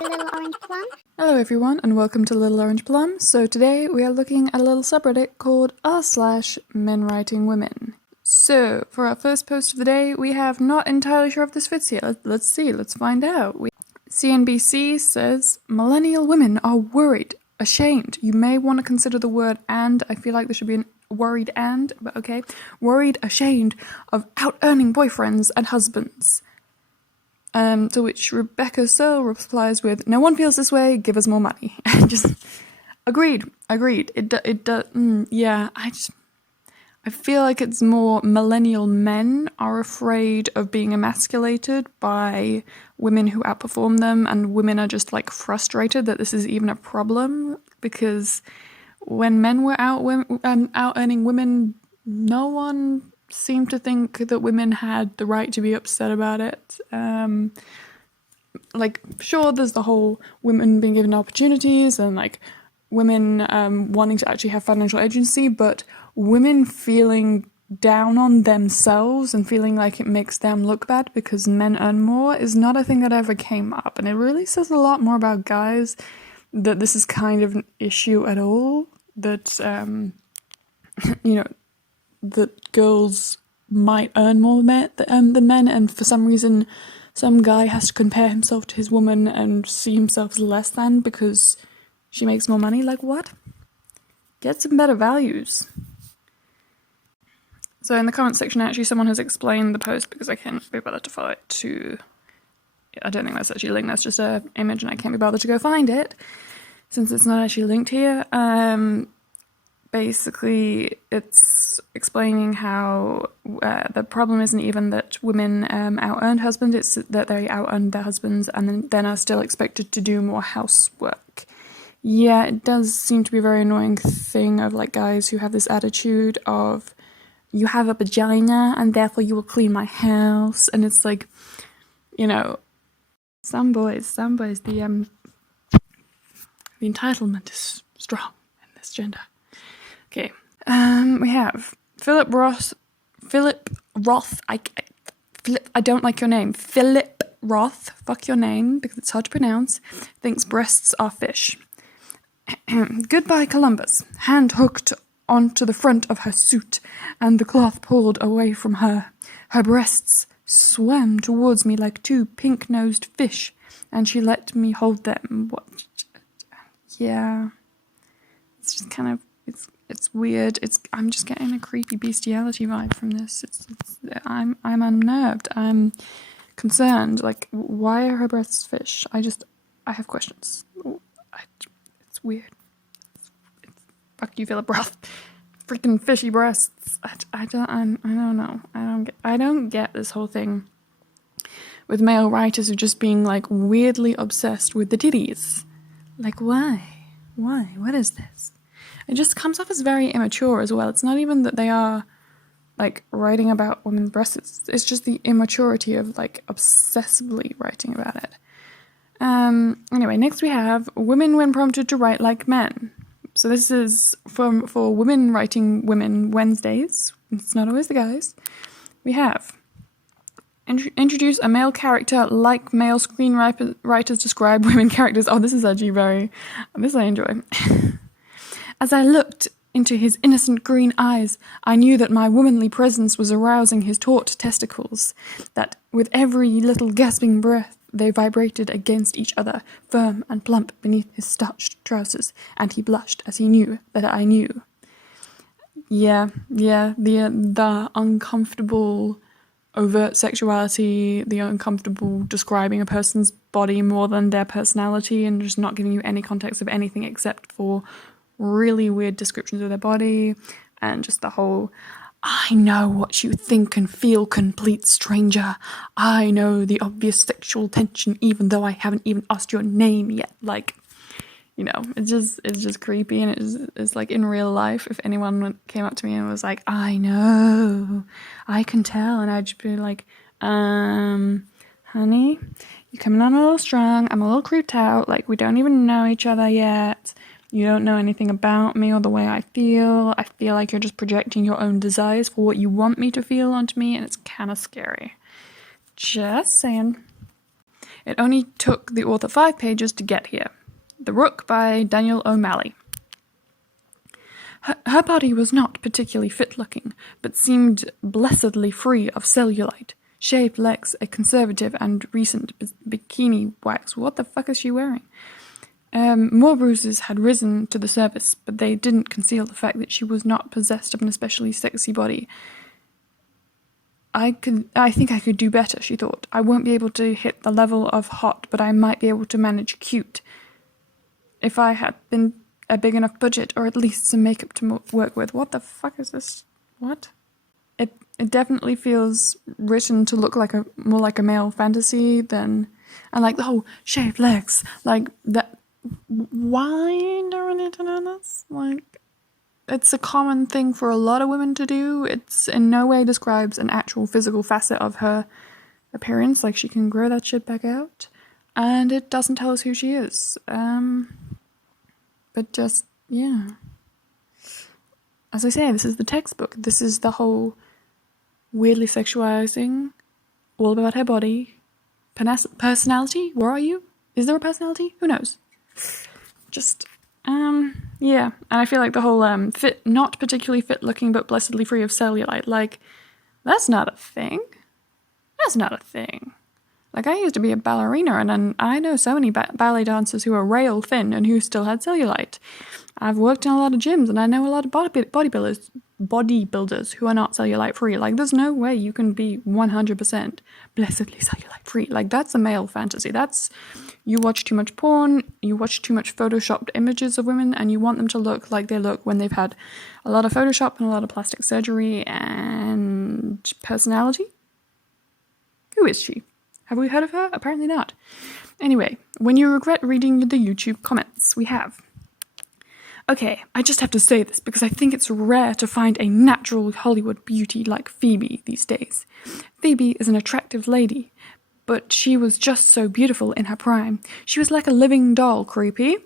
Little Orange Plum. Hello everyone and welcome to Little Orange Plum. So today we are looking at a little subreddit called r/men writing women. So for our first post of the day, we have not entirely sure if this fits here. Let's see, let's find out. CNBC says, millennial women are worried, ashamed. You may want to consider the word and. I feel like there should be an worried and, but okay. Worried, ashamed of out-earning boyfriends and husbands. To which Rebecca Searle replies with, no one feels this way, give us more money. Just, agreed. I feel like it's more millennial men are afraid of being emasculated by women who outperform them, and women are just like frustrated that this is even a problem, because when men were out earning women, no one seemed to think that women had the right to be upset about it. Sure, there's the whole women being given opportunities and like women wanting to actually have financial agency, but women feeling down on themselves and feeling like it makes them look bad because men earn more is not a thing that ever came up. And it really says a lot more about guys that this is kind of an issue at all, that that girls might earn more than men, and for some reason some guy has to compare himself to his woman and see himself as less than because she makes more money. Like, what? Get some better values. So in the comment section, actually, someone has explained the post because I can't be bothered to follow it to... I don't think that's actually linked, that's just an image and I can't be bothered to go find it since it's not actually linked here. Basically, it's explaining how the problem isn't even that women out-earn husbands, it's that they out-earn their husbands and then are still expected to do more housework. Yeah, it does seem to be a very annoying thing of like guys who have this attitude of, you have a vagina and therefore you will clean my house, and it's like, you know, some boys, the entitlement is strong in this gender. Okay, we have Philip Roth, I don't like your name, Philip Roth, fuck your name, because it's hard to pronounce, thinks breasts are fish. Goodbye Columbus, hand hooked onto the front of her suit, and the cloth pulled away from her. Her breasts swam towards me like two pink-nosed fish, and she let me hold them. What? Yeah, it's just kind of, it's weird. I'm just getting a creepy bestiality vibe from this. I'm unnerved. I'm concerned. Like, why are her breasts fish? I have questions. It's weird. Fuck you, Philip Roth. Freaking fishy breasts. I don't know. I don't get this whole thing with male writers of just being like weirdly obsessed with the titties. Like, why? What is this? It just comes off as very immature as well. It's not even that they are like writing about women's breasts. It's just the immaturity of like obsessively writing about it. Anyway, next we have women when prompted to write like men. So this is for women writing women Wednesdays. It's not always the guys. We have introduce a male character like male screenwriters describe women characters. Oh, this is actually this I enjoy. As I looked into his innocent green eyes, I knew that my womanly presence was arousing his taut testicles, that with every little gasping breath they vibrated against each other, firm and plump beneath his starched trousers, and he blushed as he knew that I knew. Yeah, the uncomfortable overt sexuality, the uncomfortable describing a person's body more than their personality and just not giving you any context of anything except for really weird descriptions of their body, and just the whole, I know what you think and feel, complete stranger. I know the obvious sexual tension even though I haven't even asked your name yet. Like, you know, it's just creepy, and it's like in real life, if anyone came up to me and was like, I know, I can tell, and I'd just be like, honey, you're coming on a little strong, I'm a little creeped out, like we don't even know each other yet. You don't know anything about me or the way I feel. I feel like you're just projecting your own desires for what you want me to feel onto me, and it's kind of scary. Just saying. It only took the author 5 pages to get here. The Rook by Daniel O'Malley. Her body was not particularly fit-looking, but seemed blessedly free of cellulite. Shaved legs, a conservative and recent bikini wax. What the fuck is she wearing? More bruises had risen to the surface, but they didn't conceal the fact that she was not possessed of an especially sexy body. I think I could do better, she thought. I won't be able to hit the level of hot, but I might be able to manage cute. If I had been a big enough budget, or at least some makeup to work with. What the fuck is this? What? It definitely feels written to look like more like a male fantasy than, and like the whole shaved legs, like that. Why do we need to know this? Like, it's a common thing for a lot of women to do. It's in no way describes an actual physical facet of her appearance. Like, she can grow that shit back out, and it doesn't tell us who she is. But just, yeah. As I say, this is the textbook. This is the whole weirdly sexualizing, all about her body. Personality? Where are you? Is there a personality? Who knows? Just, yeah. And I feel like the whole, not particularly fit looking, but blessedly free of cellulite. Like, that's not a thing. That's not a thing. Like, I used to be a ballerina, and I know so many ballet dancers who are rail thin and who still had cellulite. I've worked in a lot of gyms, and I know a lot of bodybuilders who are not cellulite free. Like, there's no way you can be 100% blessedly cellulite free. Like, that's a male fantasy. That's, you watch too much porn, you watch too much photoshopped images of women, and you want them to look like they look when they've had a lot of Photoshop and a lot of plastic surgery and personality. Who is she? Have we heard of her? Apparently not. Anyway, when you regret reading the YouTube comments, we have. Okay, I just have to say this because I think it's rare to find a natural Hollywood beauty like Phoebe these days. Phoebe is an attractive lady, but she was just so beautiful in her prime. She was like a living doll, creepy,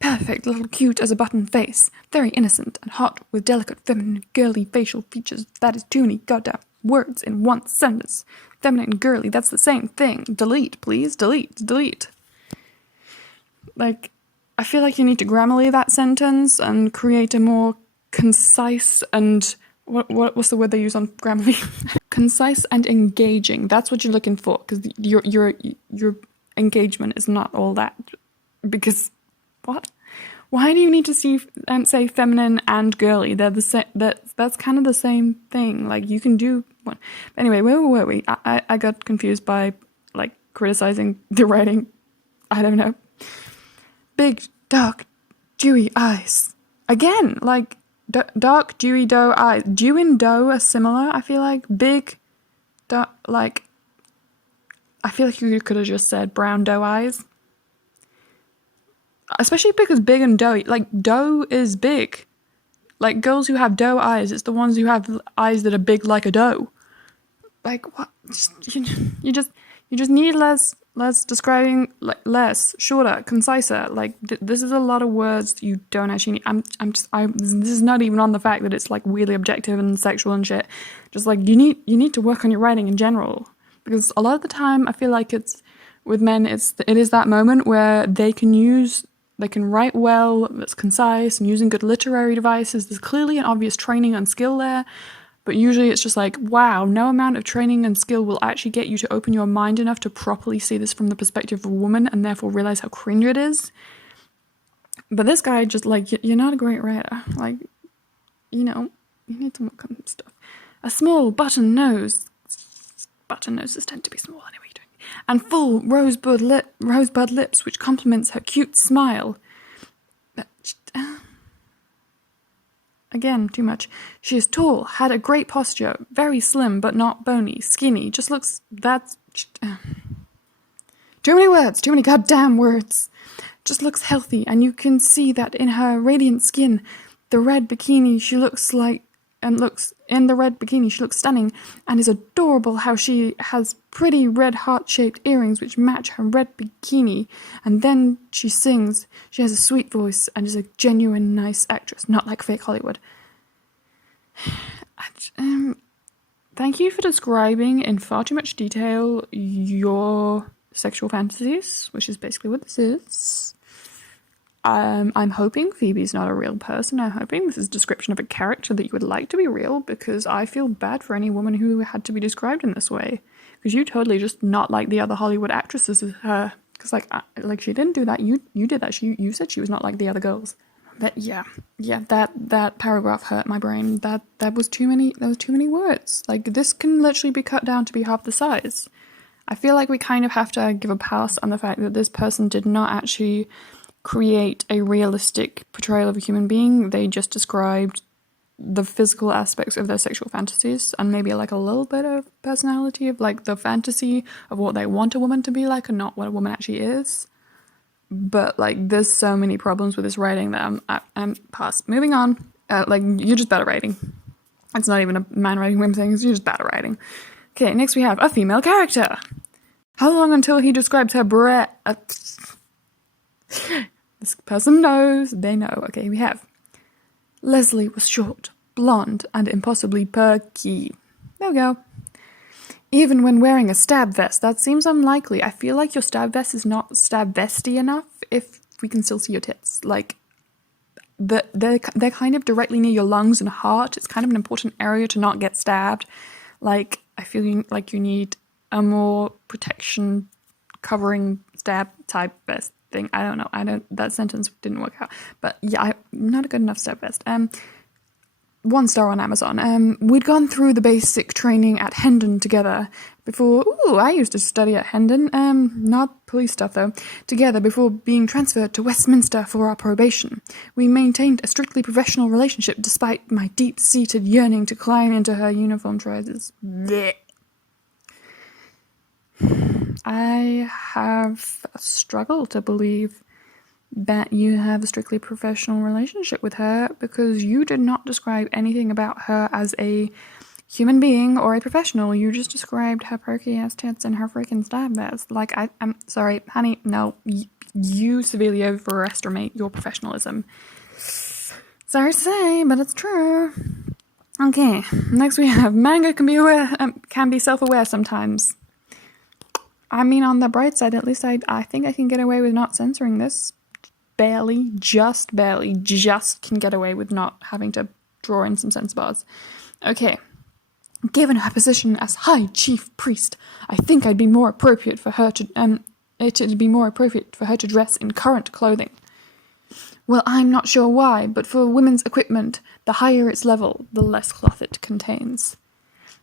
perfect little cute as a button face, very innocent and hot with delicate feminine girly facial features. That is too many goddamn words in one sentence. Feminine and girly, that's the same thing. Delete, please. Delete. Like, I feel like you need to Grammarly that sentence and create a more concise and... What's the word they use on Grammarly? Concise and engaging. That's what you're looking for, because your engagement is not all that. Because, what? Why do you need to say feminine and girly? They're the same. That's kind of the same thing. Like, you can do one. Anyway, where were we? I got confused by, like, criticizing the writing. I don't know. Big, dark, dewy eyes. Again, like, dark, dewy doe eyes. Dew and doe are similar, I feel like. Big, dark, like, I feel like you could have just said brown doe eyes. Especially because big and doughy. Like, doe is big. Like, girls who have doe eyes, it's the ones who have eyes that are big like a doe. Like, what? You just need less describing, like, less, shorter, conciser. Like, this is a lot of words you don't actually need. This is not even on the fact that it's, like, weirdly objective and sexual and shit. Just, like, you need to work on your writing in general. Because a lot of the time, I feel like it's, with men, it is that moment where they can write well, that's concise, and using good literary devices. There's clearly an obvious training and skill there, but usually it's just like, wow, no amount of training and skill will actually get you to open your mind enough to properly see this from the perspective of a woman and therefore realize how cringe it is. But this guy just, like, you're not a great writer. Like, you need to work on stuff. A small button nose. Button noses tend to be small anyway. And full rosebud lips, which complements her cute smile. Again, too much. She is tall, had a great posture, very slim but not bony, skinny, just looks... Too many words, too many goddamn words. Just looks healthy, and you can see that in her radiant skin, the red bikini she looks like... in the red bikini, she looks stunning, and is adorable how she has pretty red heart-shaped earrings which match her red bikini, and then she sings. She has a sweet voice and is a genuine nice actress, not like fake Hollywood. Thank you for describing in far too much detail your sexual fantasies, which is basically what this is. I'm hoping Phoebe's not a real person. I'm hoping this is a description of a character that you would like to be real, because I feel bad for any woman who had to be described in this way. Because you totally just not like the other Hollywood actresses as her. Because like she didn't do that. You did that. You said she was not like the other girls. But yeah, that paragraph hurt my brain. That was too many. There was too many words. Like, this can literally be cut down to be half the size. I feel like we kind of have to give a pass on the fact that this person did not actually create a realistic portrayal of a human being. They just described the physical aspects of their sexual fantasies and maybe like a little bit of personality of like the fantasy of what they want a woman to be like and not what a woman actually is. But like, there's so many problems with this writing that I'm past. Moving on. Like, you're just bad at writing. It's not even a man writing women thing. You're just bad at writing. Okay, next we have a female character. How long until he describes her This person knows. They know. Okay, we have Leslie was short, blonde, and impossibly perky. There we go. Even when wearing a stab vest, that seems unlikely. I feel like your stab vest is not stab vesty enough if we can still see your tits. Like, they're kind of directly near your lungs and heart. It's kind of an important area to not get stabbed. Like, I feel like you need a more protection covering stab type vest thing. I don't know. That sentence didn't work out. But yeah, I'm not a good enough stab vest. 1 star on Amazon. We'd gone through the basic training at Hendon together before. Ooh, I used to study at Hendon. Not police stuff though. Together before being transferred to Westminster for our probation. We maintained a strictly professional relationship despite my deep-seated yearning to climb into her uniform trousers. Blech. I have a struggle to believe that you have a strictly professional relationship with her, because you did not describe anything about her as a human being or a professional. You just described her perky ass tits and her freaking stab vest. Like, I'm sorry, honey, no, you severely overestimate your professionalism. Sorry to say, but it's true. Okay, next we have manga can be self-aware sometimes. I mean, on the bright side, at least I think I can get away with not censoring this. Barely can get away with not having to draw in some censor bars. Okay. Given her position as High Chief Priest, I think it'd be more appropriate for her to dress in current clothing. Well, I'm not sure why, but for women's equipment, the higher its level, the less cloth it contains.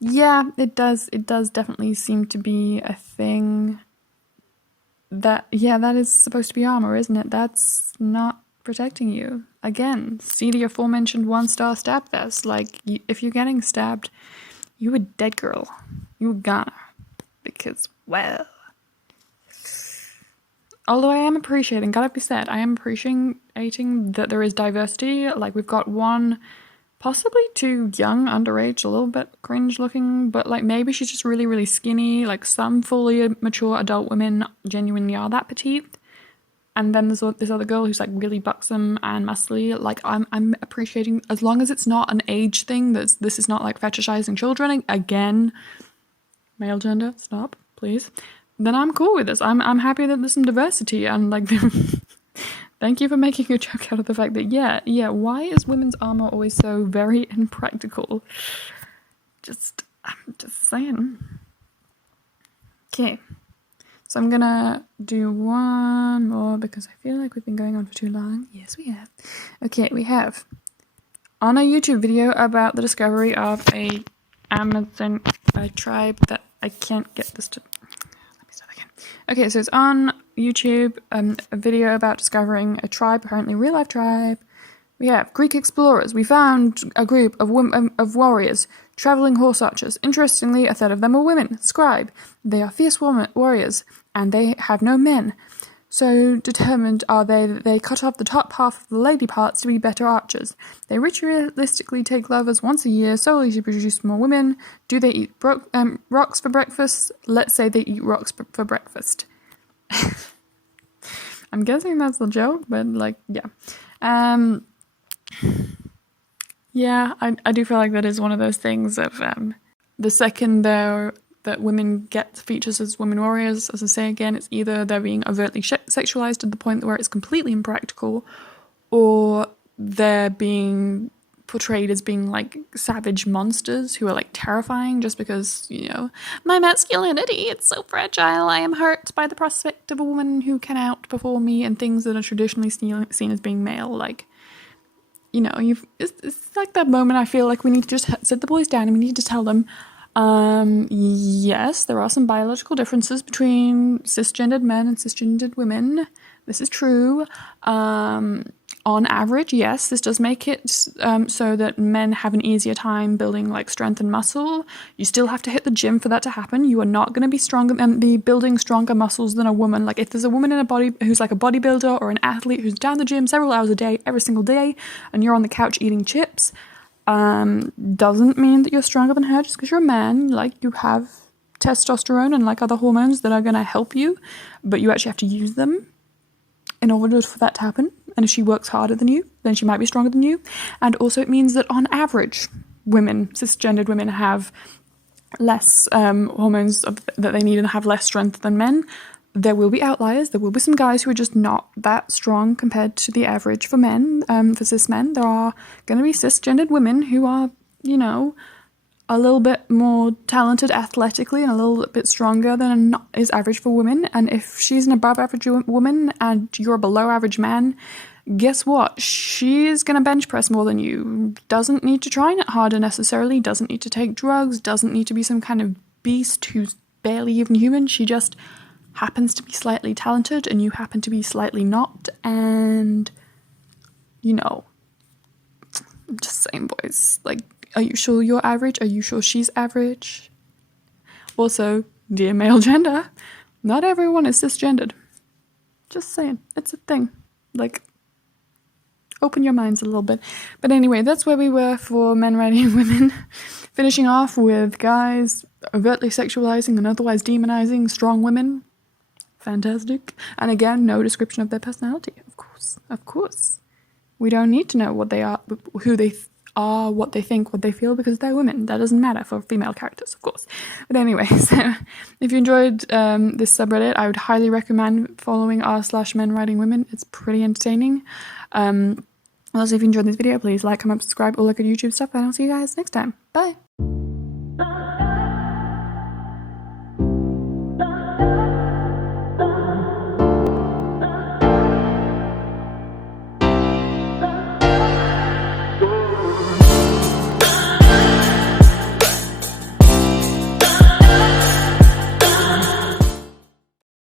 Yeah, it does definitely seem to be a thing. That is supposed to be armor, isn't it? That's not protecting you. Again, see the aforementioned 1-star stab vest. Like, if you're getting stabbed, you a dead girl. You a goner. Because, well... Although I am appreciating, gotta be said, I am appreciating that there is diversity. Like, we've got one, possibly too young, underage, a little bit cringe looking, but like maybe she's just really, really skinny. Like, some fully mature adult women genuinely are that petite. And then there's this other girl who's like really buxom and muscly. Like, I'm appreciating, as long as it's not an age thing, this is not like fetishizing children. Again, male gender, stop, please. Then I'm cool with this. I'm happy that there's some diversity, and like thank you for making a joke out of the fact that yeah, why is women's armor always so very impractical? I'm just saying. Okay. So I'm gonna do one more because I feel like we've been going on for too long. Yes, we have. Okay, we have on a YouTube video about the discovery of a tribe that I can't get this to. Okay, so it's on YouTube, a video about discovering a tribe, apparently a real-life tribe. We have Greek explorers. We found a group of warriors, traveling horse archers. Interestingly, a third of them were women. Scribe. They are fierce warriors, and they have no men. So determined are they that they cut off the top half of the lady parts to be better archers. They ritualistically take lovers once a year solely to produce more women. Do they eat rocks for breakfast? Let's say they eat rocks for breakfast. I'm guessing that's the joke, but like, yeah. Yeah, I do feel like that is one of those things of, the second that women get features as women warriors, as I say again, it's either they're being overtly sexualized to the point where it's completely impractical, or they're being portrayed as being like savage monsters who are like terrifying just because, you know, my masculinity, it's so fragile. I am hurt by the prospect of a woman who can outperform me and things that are traditionally seen as being male. Like, you know, it's like that moment I feel like we need to just sit the boys down and we need to tell them, yes, there are some biological differences between cisgendered men and cisgendered women. This is true. On average, yes, this does make it so that men have an easier time building like strength and muscle. You still have to hit the gym for that to happen. You are not going to be stronger and be building stronger muscles than a woman. Like if there's a woman in a body who's like a bodybuilder or an athlete who's down the gym several hours a day, every single day, and you're on the couch eating chips, doesn't mean that you're stronger than her just because you're a man. Like you have testosterone and like other hormones that are going to help you, but you actually have to use them in order for that to happen. And if she works harder than you, then she might be stronger than you. And also it means that on average, women, cisgendered women, have less hormones that they need and have less strength than men. There will be outliers. There will be some guys who are just not that strong compared to the average for men, for cis men. There are going to be cisgendered women who are, you know, a little bit more talented athletically and a little bit stronger than is average for women. And if she's an above average woman and you're a below average man, guess what? She's going to bench press more than you. Doesn't need to try it harder necessarily, doesn't need to take drugs, doesn't need to be some kind of beast who's barely even human. She just happens to be slightly talented and you happen to be slightly not. And, you know, I'm just saying, boys, like, are you sure you're average? Are you sure she's average? Also, dear male gender, not everyone is cisgendered. Just saying, it's a thing. Like, open your minds a little bit. But anyway, that's where we were for men writing women. Finishing off with guys overtly sexualizing and otherwise demonizing strong women. Fantastic. And again, no description of their personality. Of course. We don't need to know what they are, who they are, what they think, what they feel, because they're women. That doesn't matter for female characters, of course. But anyway, so if you enjoyed this subreddit, I would highly recommend following r/men writing women. It's pretty entertaining. Also, if you enjoyed this video, please like, comment, subscribe, all that good YouTube stuff, and I'll see you guys next time. Bye!